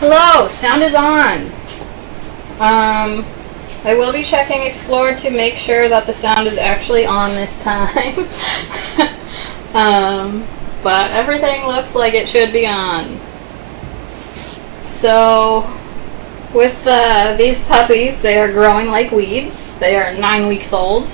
Hello, sound is on. I will be checking Explore to make sure that the sound is actually on this time. But everything looks like it should be on. So, with these puppies, they are growing like weeds. They are 9 weeks old.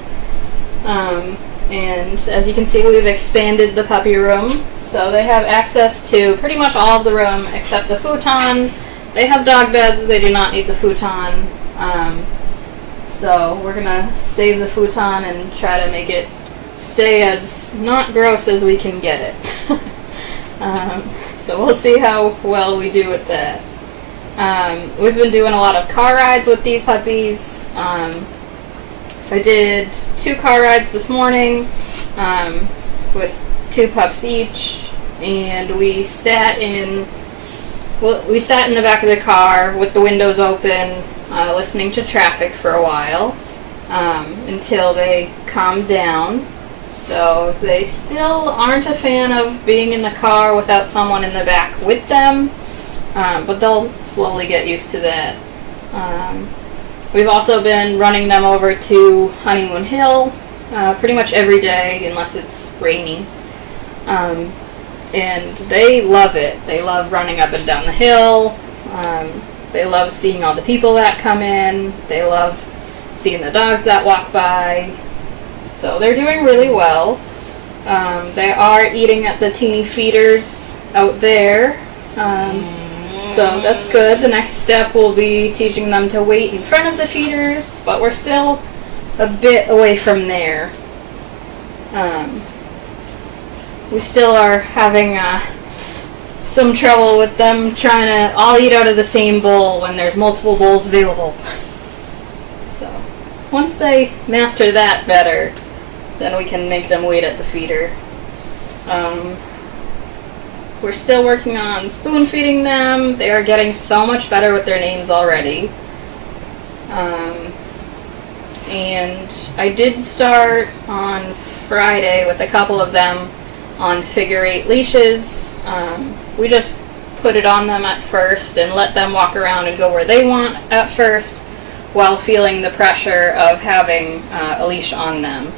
And as you can see, we've expanded the puppy room. So they have access to pretty much all of the room except the futon. They have dog beds, they do not need the futon. So we're gonna save the futon and try to make it stay as not gross as we can get it. So we'll see how well we do with that. We've been doing a lot of car rides with these puppies. I did 2 car rides this morning with 2 pups each, and we sat in the back of the car with the windows open, listening to traffic for a while until they calmed down. So they still aren't a fan of being in the car without someone in the back with them, but they'll slowly get used to that. We've also been running them over to Honeymoon Hill pretty much every day unless it's raining. And they love it. They love running up and down the hill. They love seeing all the people that come in. They love seeing the dogs that walk by. So they're doing really well. They are eating at the teeny feeders out there. So that's good. The next step will be teaching them to wait in front of the feeders, but we're still a bit away from there. We still are having some trouble with them trying to all eat out of the same bowl when there's multiple bowls available. So once they master that better, then we can make them wait at the feeder. We're still working on spoon feeding them. They are getting so much better with their names already. And I did start on Friday with a couple of them on figure-8 leashes. We just put it on them at first and let them walk around and go where they want at first while feeling the pressure of having a leash on them.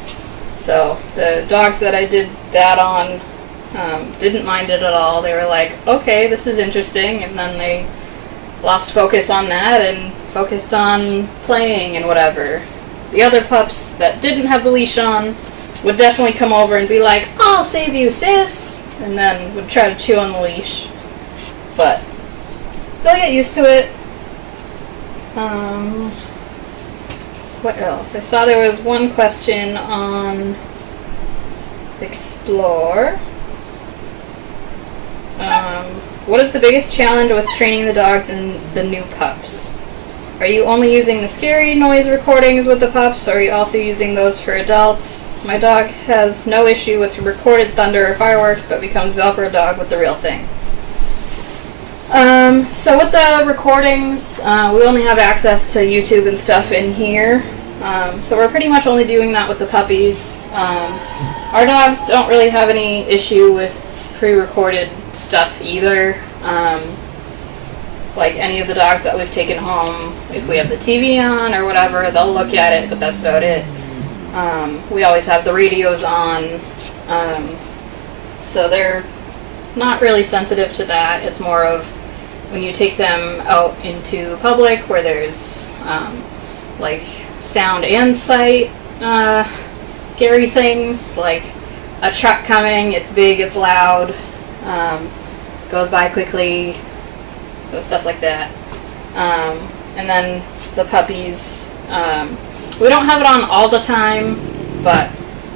So the dogs that I did that on didn't mind it at all. They were like, okay, this is interesting, and then they lost focus on that and focused on playing and whatever. The other pups that didn't have the leash on would definitely come over and be like, I'll save you, sis, and then would try to chew on the leash. But they'll get used to it. What else? I saw there was one question on Explore. What is the biggest challenge with training the dogs and the new pups? Are you only using the scary noise recordings with the pups, or are you also using those for adults? My dog has no issue with recorded thunder or fireworks, but becomes Velcro dog with the real thing. So with the recordings, we only have access to YouTube and stuff in here. So we're pretty much only doing that with the puppies. Our dogs don't really have any issue with pre-recorded stuff either. Like any of the dogs that we've taken home, if we have the TV on or whatever, they'll look at it, but that's about it. We always have the radios on, so they're not really sensitive to that. It's more of when you take them out into public where there's like sound and sight scary things, like a truck coming, it's big, it's loud, goes by quickly, so stuff like that. And then the puppies, we don't have it on all the time, but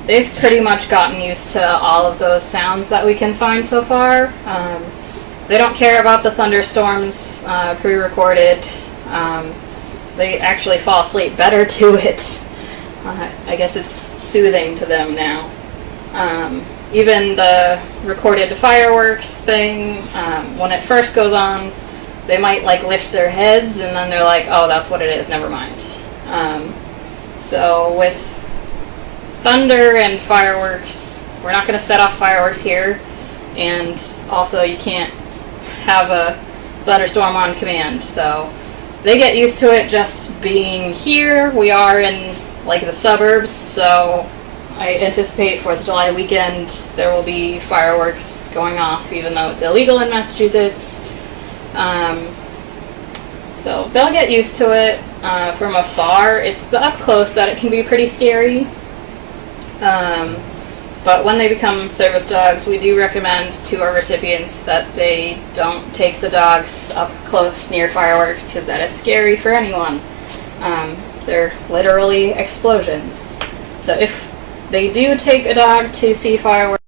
they've pretty much gotten used to all of those sounds that we can find so far. They don't care about the thunderstorms pre-recorded. They actually fall asleep better to it. I guess it's soothing to them now. Even the recorded fireworks thing, when it first goes on, they might like lift their heads and then they're like, oh, that's what it is, never mind. So with thunder and fireworks, we're not going to set off fireworks here, and also you can't have a thunderstorm on command. So they get used to it just being here. We are in like the suburbs, so I anticipate 4th of July weekend there will be fireworks going off, even though it's illegal in Massachusetts. So they'll get used to it. From afar, it's the up close that it can be pretty scary. But when they become service dogs, we do recommend to our recipients that they don't take the dogs up close near fireworks, because that is scary for anyone. They're literally explosions. So if they do take a dog to see fireworks,